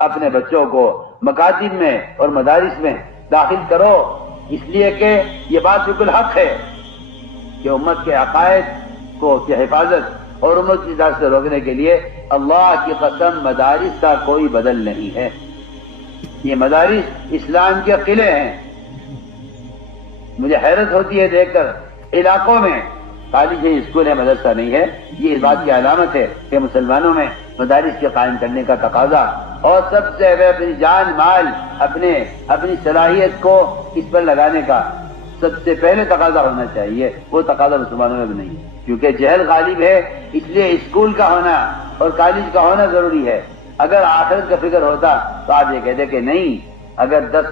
اپنے بچوں کو مکاتب میں اور مدارس میں داخل کرو، اس لیے کہ یہ بات بالکل حق ہے کہ امت کے عقائد کی حفاظت اور امت کی اجازت سے روکنے کے لیے اللہ کی قسم مدارس کا کوئی بدل نہیں ہے۔ یہ مدارس اسلام کے قلعے ہیں۔ مجھے حیرت ہوتی ہے دیکھ کر علاقوں میں کالج ہے، اسکول ہے، مدرسہ نہیں ہے۔ یہ اس بات کی علامت ہے کہ مسلمانوں میں مدارس کے قائم کرنے کا تقاضا اور سب سے اپنی جان مال اپنی صلاحیت کو اس پر لگانے کا سب سے پہلے تقاضا ہونا چاہیے۔ وہ تقاضا مسلمانوں میں بھی نہیں، کیونکہ جہل غالب ہے، اس لیے اسکول کا ہونا اور کالج کا ہونا ضروری ہے۔ اگر آخرت کا فکر ہوتا تو آپ یہ کہتے کہ نہیں، اگر 10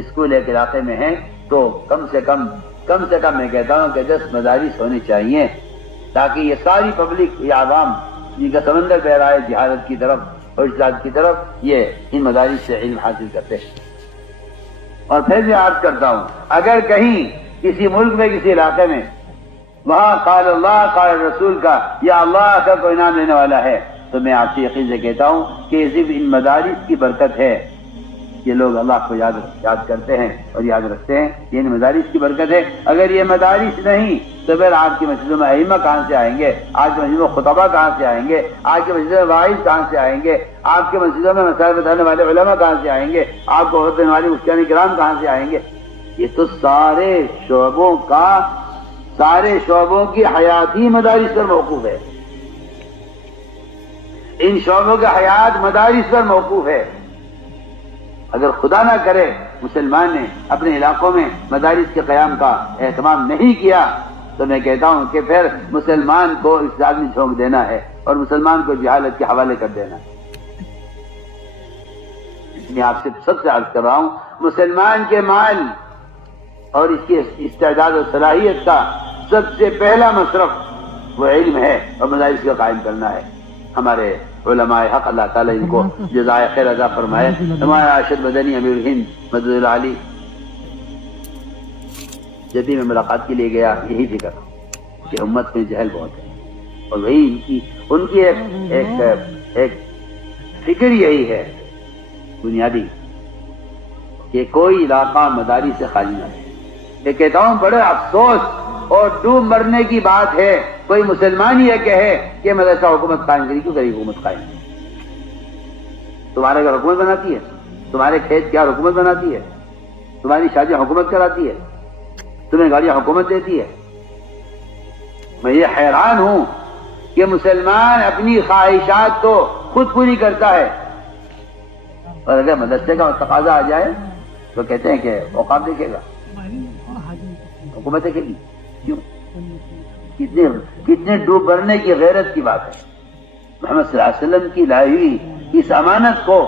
اسکول ایک علاقے میں ہیں تو کم سے کم میں کہتا ہوں کہ 10 مدارس ہونے چاہیے، تاکہ یہ ساری پبلک، یہ عوام جن کا سمندر بہ رہا ہے جہالت کی طرف اور اجتہاد کی طرف، یہ ان مدارس سے علم حاصل کرتے ہیں۔ اور پھر بھی عرض کرتا ہوں، اگر کہیں کسی ملک میں کسی علاقے میں وہاں قال اللہ قال رسول کا یا اللہ کا کوئی نام لینے والا ہے، تو میں آپ سے یقین سے کہتا ہوں کہ یہ صرف ان مدارس کی برکت ہے۔ یہ لوگ اللہ کو یاد کرتے ہیں اور یاد رکھتے ہیں، یہ ان مدارس کی برکت ہے۔ اگر یہ مدارس نہیں تو پھر آپ کی مسجدوں میں ائمہ کہاں سے آئیں گے؟ آج کی مسجدوں میں خطبہ کہاں سے آئیں گے؟ آج کی مسجدوں میں واعظ کہاں سے آئیں گے؟ آپ کی مسجدوں میں مسائل بتانے والے علماء کہاں سے آئیں گے؟ آپ کو عہد دینے والے مفتیان کرام کہاں سے آئیں گے؟ یہ تو سارے شعبوں کی حیاتی مدارس پر موقوف ہے۔ ان شعبوں کی حیات مدارس پر موقوف ہے۔ اگر خدا نہ کرے مسلمان نے اپنے علاقوں میں مدارس کے قیام کا اہتمام نہیں کیا تو میں کہتا ہوں کہ پھر مسلمان کو اسلام میں جھونک دینا ہے اور مسلمان کو جہالت کے حوالے کر دینا ہے۔ اس لیے آپ سے سب سے عرض کر رہا ہوں، مسلمان کے مال اور اس کی استعداد و صلاحیت کا سب سے پہلا مصرف وہ علم ہے اور مدارس کا قائم کرنا ہے۔ ہمارے علماء حق اللہ تعالیٰ ان کو جزائے خیر عطا فرمائے۔ ہمارا ارشد مدنی امیر ہند مدد العالی جب بھی میں ملاقات کے لیے گیا یہی فکر کہ امت میں جہل بہت ہے، اور وہی ان کی ایک فکر یہی ہے بنیادی کہ کوئی علاقہ مدارس سے خالی نہ رہے۔ یہ کہتا ہوں بڑے افسوس اور ڈوب مرنے کی بات ہے کوئی مسلمان یہ کہے کہ مدرسہ حکومت قائم کری۔ کیوں کری حکومت قائم؟ تمہارے گھر حکومت بناتی ہے؟ تمہارے کھیت کیا حکومت بناتی ہے؟ تمہاری شادی حکومت کراتی ہے؟ تمہیں گاڑیاں حکومت دیتی ہے؟ میں یہ حیران ہوں کہ مسلمان اپنی خواہشات کو خود پوری کرتا ہے، اور اگر مدرسے کا تقاضا آ جائے تو کہتے ہیں کہ اوقاف دیکھے گا، حکومت دیکھے گی۔ کیوں؟ کتنے ڈوب مرنے کی غیرت کی بات ہے۔ محمد صلی اللہ علیہ وسلم کی لائی ہوئی اس امانت کو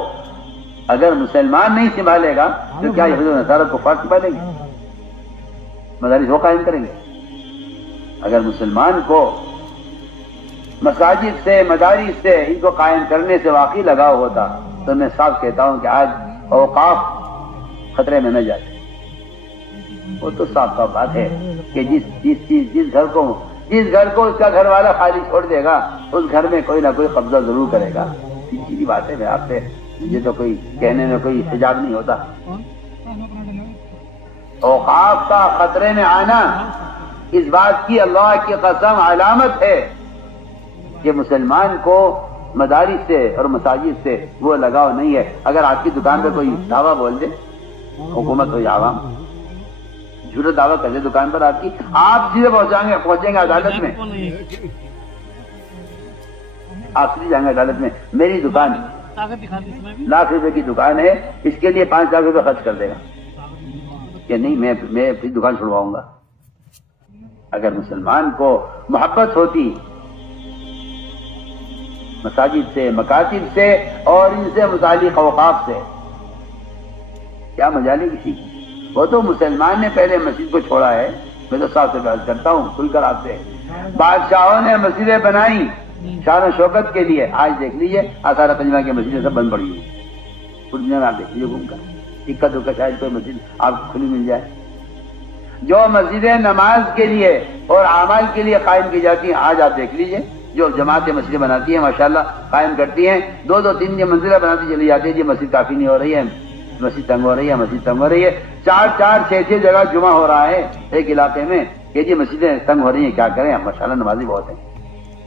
اگر مسلمان نہیں سنبھالے گا تو کیا یہود و نصارہ کو فرق سنبھالیں گے؟ مدارس وہ قائم کریں گے؟ اگر مسلمان کو مساجد سے مدارس سے ان کو قائم کرنے سے واقعی لگاؤ ہوتا تو میں صاف کہتا ہوں کہ آج اوقاف خطرے میں نہ جاتے۔ وہ تو صاف بات ہے کہ جس گھر کو اس کا گھر والا خالی چھوڑ دے گا اس گھر میں کوئی نہ کوئی قبضہ ضرور کرے گا۔ سیدھی بات ہے، میں آپ سے مجھے تو کوئی کہنے میں کوئی حجاب نہیں ہوتا۔ اوقاف کا خطرے میں آنا اس بات کی اللہ کی قسم علامت ہے کہ مسلمان کو مدارس سے اور مساجد سے وہ لگاؤ نہیں ہے۔ اگر آپ کی دکان پہ کوئی دعویٰ بول دے، حکومت ہو یا عوام، جھوٹا دعویٰ کر دے دکان پر آپ کی، آپ سیدھے پہنچیں گے عدالت میں۔ آپ سیدھے جائیں گے عدالت میں۔ میری دکان لاکھ روپے کی دکان ہے، اس کے لیے 5 لاکھ روپے خرچ کر دے گا کہ نہیں، میں اپنی دکان چھڑواؤں گا۔ اگر مسلمان کو محبت ہوتی مساجد سے، مکاتب سے اور ان سے متعلق اوقاف سے، کیا مجالی کسی کی؟ وہ تو مسلمان نے پہلے مسجد کو چھوڑا ہے۔ میں تو صاحب سے بات کرتا ہوں کھل کر آپ سے، بادشاہوں نے مسجدیں بنائی شان و شوکت کے لیے، آج دیکھ لیجئے آثار قدیمہ کی مسجدیں سب بند پڑی ہوئی، پوری دنیا میں آپ دیکھ لیجیے گھوم کر، اکا دکا شاید کوئی مسجد آپ کو کھلی مل جائے۔ جو مسجدیں نماز کے لیے اور اعمال کے لیے قائم کی جاتی ہیں، آج آپ دیکھ لیجئے جو جماعتیں مسجدیں بناتی ہیں ماشاءاللہ قائم کرتی ہیں، 2-2 3 منزلہ بناتی چلی جاتی ہے، جی مسجد کافی نہیں ہو رہی ہے، مسجد تنگ ہو رہی ہے، مسجد تنگ ہو رہی ہے، 4-4 6-6 جگہ جمعہ ہو رہا ہے ایک علاقے میں کہ جی مسجدیں تنگ ہو رہی ہیں، کیا کریں؟ ماشاءاللہ نمازی بہت ہیں،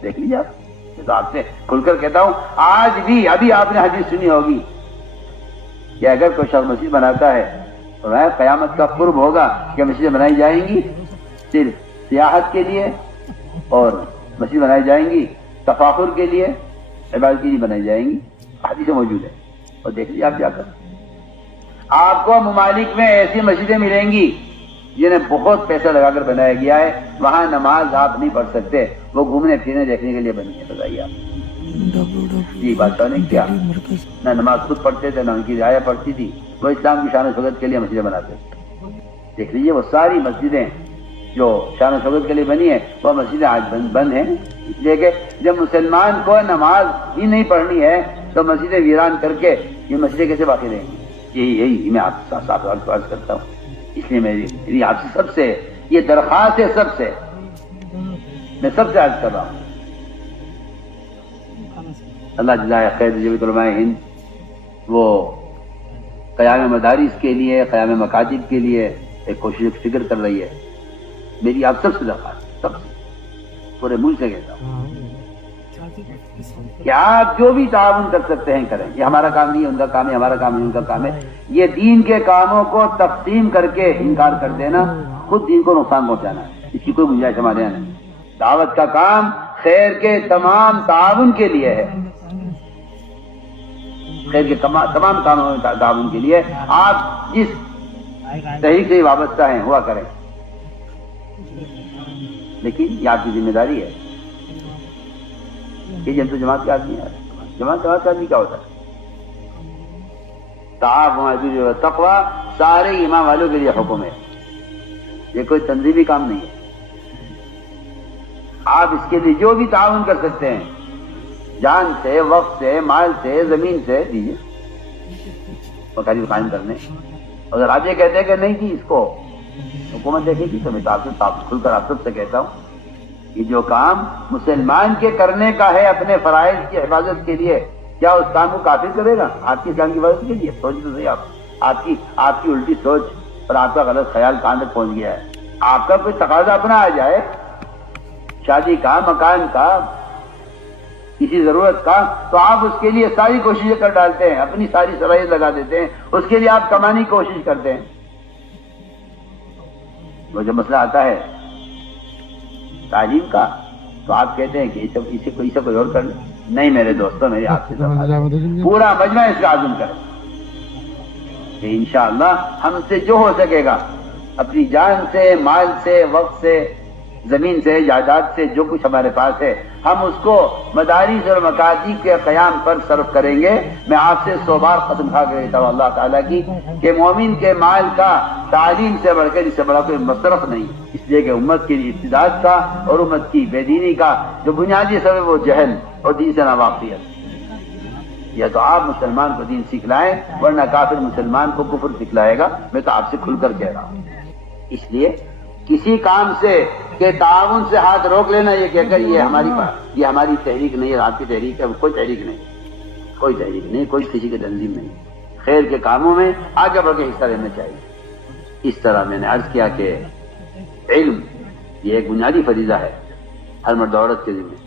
دیکھ لیجیے آپ، یہ تو آپ سے کھل کر کہتا ہوں، آج بھی ابھی آپ نے حدیث سنی ہوگی کہ اگر کوئی شخص مسجد بناتا ہے تو قیامت کا قرب ہوگا کہ مسجدیں بنائی جائیں گی صرف سیاحت کے لیے، اور مسجد بنائی جائیں گی تفاخر کے لیے، عبادت کے لیے بنائی جائیں گی، حدیث موجود ہے، اور دیکھ لیجیے آپ جا کر، آپ کو ممالک میں ایسی مسجدیں ملیں گی جنہیں بہت پیسہ لگا کر بنایا گیا ہے، وہاں نماز آپ نہیں پڑھ سکتے، وہ گھومنے پھرنے دیکھنے کے لیے بنی ہے، بتائیے آپ جی بادشاہ نے کیا نہ نماز خود پڑھتے تھے نہ ان کی رعایا پڑھتی تھی، وہ اسلام کی شان و شوکت کے لیے مسجدیں بناتے تھے، دیکھ لیجیے وہ ساری مسجدیں جو شان و شوکت کے لیے بنی ہے وہ مسجدیں آج بند ہیں، اس لیے کہ جب مسلمان کو نماز ہی نہیں پڑھنی ہے تو مسجدیں ویران کر کے یہ مسجدیں کیسے باقی رہیں گی؟ یہی میں آپ سے صاف عرض کرتا ہوں، اس لیے میری آپ سے سب سے یہ درخواست ہے، سب سے میں سب سے عرض کر رہا ہوں، اللہ جزائے خیر جمعیت علماء ہند وہ قیام مدارس کے لیے، قیام مکاتب کے لیے ایک کوشش فکر کر رہی ہے، میری آپ سب سے درخواست، سب سے پورے ملک سے کہتا ہوں کہ آپ جو بھی تعاون کر سکتے ہیں کریں، یہ ہمارا کام نہیں ہے، ان کا کام ہے، ہمارا کام نہیں ان کا کام ہے، یہ دین کے کاموں کو تقسیم کر کے انکار کر دینا خود دین کو نقصان پہنچانا ہے، اس کی کوئی گنجائش ہمارے یہاں نہیں، دعوت کا کام خیر کے تمام تعاون کے لیے ہے، خیر کے تمام کاموں میں تعاون کے لیے، آپ جس تحریک سے وابستہ ہیں ہوا کریں، لیکن یہ آپ کی ذمہ داری ہے کہ جن تو جماعت کے آدمی ہے، جماعت کا آدمی کیا ہوتا ہے؟ تعاون و تقوی سارے ایمان والوں کے لیے حکم ہے، یہ کوئی تنظیمی کام نہیں ہے، آپ اس کے لیے جو بھی تعاون کر سکتے ہیں، جان سے، وقت سے، مال سے، زمین سے دیجیے مکاتب قائم کرنے، اگر آپ یہ کہتے ہیں کہ نہیں جی اس کو حکومت دیکھے گی تو میں تو آپ سے کھل کر آپ سب سے کہتا ہوں کہ جو کام مسلمان کے کرنے کا ہے اپنے فرائض کی حفاظت کے لیے، کیا اس کام کو کافر کرے گا آپ کی اسلام کی حفاظت کے لیے؟ سوچ تو صحیح، آپ کی الٹی سوچ اور آپ کا غلط خیال کہاں تک پہنچ گیا ہے؟ آپ کا کوئی تقاضا اپنا آ جائے شادی کا، مکان کا، کسی ضرورت کا، تو آپ اس کے لیے ساری کوششیں کر ڈالتے ہیں، اپنی ساری صلاحیت لگا دیتے ہیں، اس کے لیے آپ کمانے کی کوشش کرتے ہیں، وہ جب مسئلہ آتا ہے تعلیم کا تو آپ کہتے ہیں کہ اسے کوئی اور کر لے، نہیں میرے دوستوں، میری آپ سے پورا مجمع اس کا عزم کرے کہ انشاءاللہ ہم سے جو ہو سکے گا اپنی جان سے، مال سے، وقت سے، زمین سے، جائیداد سے، جو کچھ ہمارے پاس ہے ہم اس کو مدارس اور مکاتب کے قیام پر صرف کریں گے۔ میں آپ سے 100 بار قسم کھا کے کہتا ہوں اللہ تعالیٰ کی کہ مومن کے مال کا تعلیم سے بڑھ کر اس سے بڑا کوئی مصرف نہیں، اس لیے کہ امت کی ارتداد کا اور امت کی بے دینی کا جو بنیادی سبب وہ جہل اور دین سے ناواقفیت، یا تو آپ مسلمان کو دین سکھلائیں ورنہ کافر مسلمان کو کفر سکھلائے گا، میں تو آپ سے کھل کر کہہ رہا ہوں۔ اس لیے کسی کام سے کہ تعاون سے ہاتھ روک لینا یہ کہہ کر یہ ہماری تحریک نہیں ہے، آپ کی تحریک ہے، کوئی تحریک نہیں، کوئی تحریک نہیں، کوئی کسی کی تنظیم نہیں، خیر کے کاموں میں آگے بڑھ کے حصہ لینا چاہیے۔ اس طرح میں نے عرض کیا کہ علم یہ ایک بنیادی فریضہ ہے ہر مرد عورت کے ذمہ۔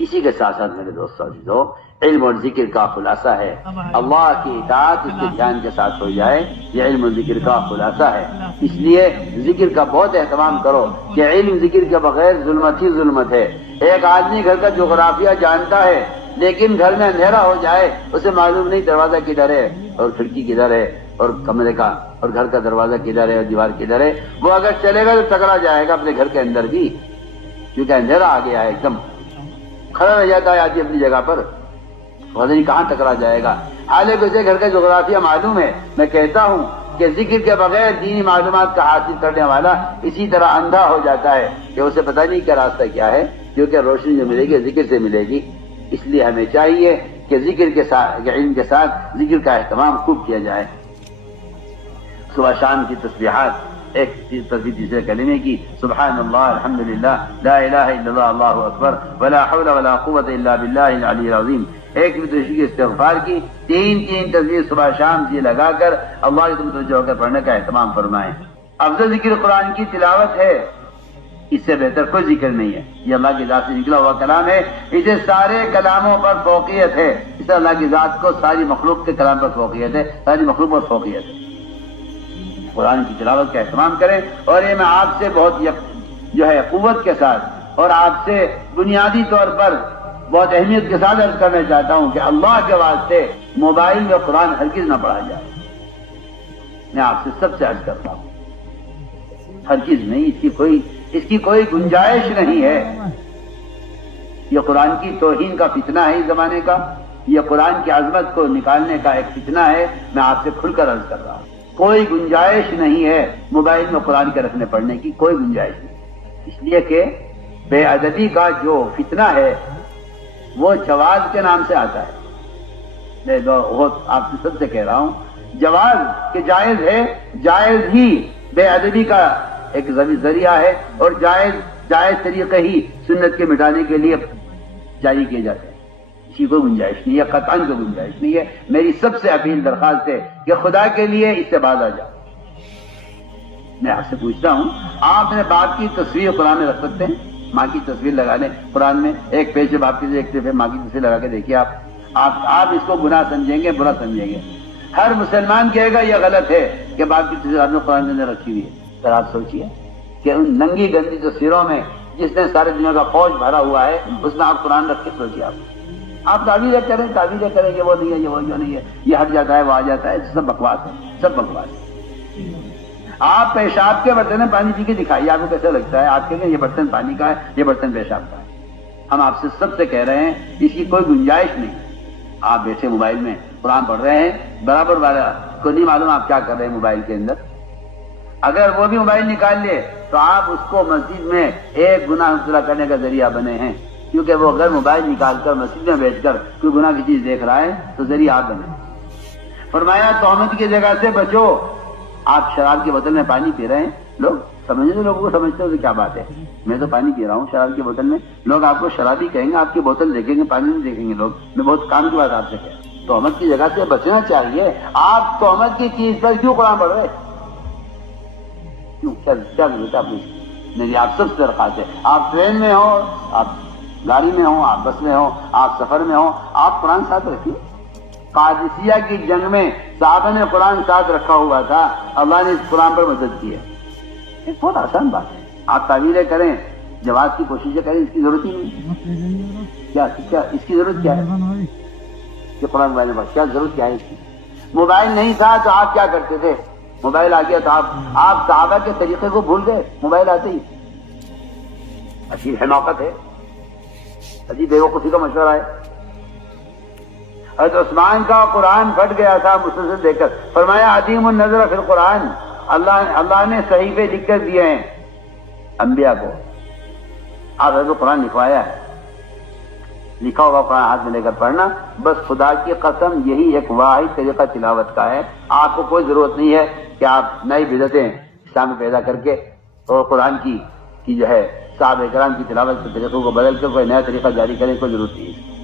اسی کے ساتھ ساتھ میرے دوستوں عزیزو، علم اور ذکر کا خلاصہ ہے اللہ کی اطاعت اس کے دھیان کے ساتھ ہو جائے، یہ علم اور ذکر کا خلاصہ ہے۔ اس لیے ذکر کا بہت اہتمام کرو کہ علم ذکر کے بغیر ظلمت ہی ظلمت ہے۔ ایک آدمی گھر کا جغرافیہ جانتا ہے لیکن گھر میں اندھیرا ہو جائے اسے معلوم نہیں دروازہ کدھر ہے اور کھڑکی کدھر ہے اور کمرے کا اور گھر کا دروازہ کدھر ہے اور دیوار کدھر ہے، وہ اگر چلے گا تو ٹکرا جائے گا اپنے گھر کے اندر بھی، کیونکہ اندھیرا آ گیا ہے، ایک دم کھڑا رہ جاتا ہے آدمی اپنی جگہ پر، پتہ نہیں کہاں ٹکرا جائے گا۔ حالانکہ اسے گھر کا جغرافیہ معلوم ہے۔ میں کہتا ہوں کہ ذکر کے بغیر دینی معلومات کا حاصل کرنے والا اسی طرح اندھا ہو جاتا ہے کہ اسے پتہ نہیں کہ راستہ کیا ہے، کیونکہ روشنی جو ملے گی ذکر سے ملے گی۔ اس لیے ہمیں چاہیے کہ ذکر کے ساتھ، علم کے ساتھ ذکر کا اہتمام خوب کیا جائے۔ صبح شام کی تسبیحات ایک تصویر تیسرے کلمے کی سبحان اللہ الحمدللہ لا الہ الا اللہ اللہ اکبر ولا حول ولا قوت الا باللہ العلی العظیم، ایک متوشی کے استغفار کی، تین تصویر صبح شام یہ لگا کر اللہ کی تم توجہ ہو کر پڑھنے کا اہتمام فرمائیں۔ افضل ذکر قرآن کی تلاوت ہے، اس سے بہتر کوئی ذکر نہیں ہے، یہ اللہ کی ذات سے نکلا ہوا کلام ہے، اسے سارے کلاموں پر فوقیت ہے، اس اللہ کی ذات کو ساری مخلوق کے کلام پر فوقیت ہے، ساری مخلوق پر فوقیت ہے۔ قرآن کی تلاوت کا اہتمام کریں، اور یہ میں آپ سے بہت جو ہے قوت کے ساتھ اور آپ سے بنیادی طور پر بہت اہمیت کے ساتھ عرض کرنا چاہتا ہوں کہ اللہ کے واسطے موبائل میں قرآن ہرگز نہ پڑھا جائے۔ میں آپ سے سب سے عرض کرتا ہوں ہرگز نہیں، اس کی کوئی گنجائش نہیں ہے۔ یہ قرآن کی توہین کا فتنہ ہے اس زمانے کا، یہ قرآن کی عظمت کو نکالنے کا ایک فتنہ ہے، میں آپ سے کھل کر عرض کر رہا ہوں۔ کوئی گنجائش نہیں ہے موبائل میں قرآن کے رکھنے پڑھنے کی، کوئی گنجائش نہیں، اس لیے کہ بے ادبی کا جو فتنہ ہے وہ جواز کے نام سے آتا ہے۔ میں بہت آپ سے سب سے کہہ رہا ہوں، جواز کہ جائز ہے، جائز ہی بے ادبی کا ایک ذریعہ ہے، اور جائز طریقے ہی سنت کے مٹانے کے لیے جاری کیے جاتے ہیں، اسی کو گنجائش نہیں ہے، قطعاً کو گنجائش نہیں ہے۔ میری سب سے اپیل درخواست ہے کہ خدا کے لیے اس سے باز آ جاؤ۔ میں آپ سے پوچھتا ہوں، آپ نے باپ کی تصویر قرآن میں رکھ سکتے ہیں؟ ماں کی تصویر لگا لیں قرآن میں، ایک پیج سے باپ کی، ایک پہ ماں کی تصویر لگا کے دیکھیے، آپ اس کو گناہ سمجھیں گے، برا سمجھیں گے۔ ہر مسلمان کہے گا یہ غلط ہے کہ باپ کی تصویر آپ نے قرآن کے اندر رکھی ہوئی ہے۔ سر آپ سوچیے کہ ان ننگی گندی تصویروں میں جس نے سارے دنیا کا فوج بھرا ہوا ہے، اس میں آپ قرآن رکھ کے سوچیے، آپ تعویذیں کریں کہ وہ نہیں ہے، یہ وہ جو نہیں ہے، یہ ہٹ جاتا ہے، وہ آ جاتا ہے، سب بکواس ہے، سب بکواس ہے۔ آپ پیشاب کے برتن میں پانی پی کے دکھائیے، آپ کو کیسا لگتا ہے؟ آپ کہیں گے یہ برتن پانی کا ہے، یہ برتن پیشاب کا ہے۔ ہم آپ سے سب سے کہہ رہے ہیں اس کی کوئی گنجائش نہیں۔ آپ بیٹھے موبائل میں قرآن پڑھ رہے ہیں، برابر والا کو نہیں معلوم آپ کیا کر رہے ہیں موبائل کے اندر۔ اگر وہ بھی موبائل نکال لے تو آپ اس کو مسجد میں ایک گناہ مبتلا کرنے کا ذریعہ بنے ہیں، کیونکہ وہ اگر موبائل نکال کر مسجد میں بیٹھ کر کوئی گناہ کی چیز دیکھ رہا ہے تو ذریعہ آپ بنے۔ فرمایا تہمت کی جگہ سے بچو۔ آپ شراب کی بوتل میں پانی پی رہے ہیں، لوگ سمجھتے، لوگوں کو سمجھتے ہو تو کیا بات ہے، میں تو پانی پی رہا ہوں شراب کی بوتل میں، لوگ آپ کو شرابی کہیں گے، آپ کی بوتل دیکھیں گے، پانی نہیں دیکھیں گے لوگ۔ میں بہت کام کی بات آپ سے کہہ رہا ہوں، تہمت کی جگہ سے بچنا چاہیے۔ آپ تہمت کی چیز پر کیوں قرآن پڑھ رہے؟ کیوں؟ کیا ضرورت ہے؟ میری آپ سب سے درخواست ہے، آپ ٹرین میں ہو، آپ گاڑی میں ہوں، آپ بس میں ہوں، آپ سفر میں ہوں، آپ قرآن ساتھ رکھیے۔ قادسیہ کی جنگ میں صحابہ نے قرآن ساتھ رکھا ہوا تھا، اللہ نے اس قرآن پر مدد کی ہے۔ ایک بہت آسان بات ہے، آپ تعویلیں کریں، جواز کی کوششیں کریں، اس کی ضرورت ہی نہیں۔ کیا اس کی ضرورت کیا ہے کہ قرآن موبائل میں کیا ضرورت کیا ہے اس کی؟ موبائل نہیں تھا تو آپ کیا کرتے تھے؟ موبائل آ گیا تو آپ صحابہ کے طریقے کو بھول گئے موبائل آتے ہی۔ عجیب حماقت ہے، عجیب بیوقوفی کا مشورہ ہے۔ حضرت عثمان کا قرآن پھٹ گیا تھا مسلسل دیکھ کر، فرمایا عدیم النظر فی القرآن، اللہ نے صحیفے لکھ کر دیے ہیں انبیاء کو، آپ حضرت قرآن لکھوایا ہے، لکھا ہوا قرآن ہاتھ میں لے کر پڑھنا، بس خدا کی قسم یہی ایک واحد طریقہ تلاوت کا ہے۔ آپ کو کوئی ضرورت نہیں ہے کہ آپ نئی بدعتیں اسلام میں پیدا کر کے اور قرآن کی جو ہے صحابہ کرام کی تلاوت کے طریقوں کو بدل کر کوئی نیا طریقہ جاری کریں، کوئی ضرورت نہیں ہے۔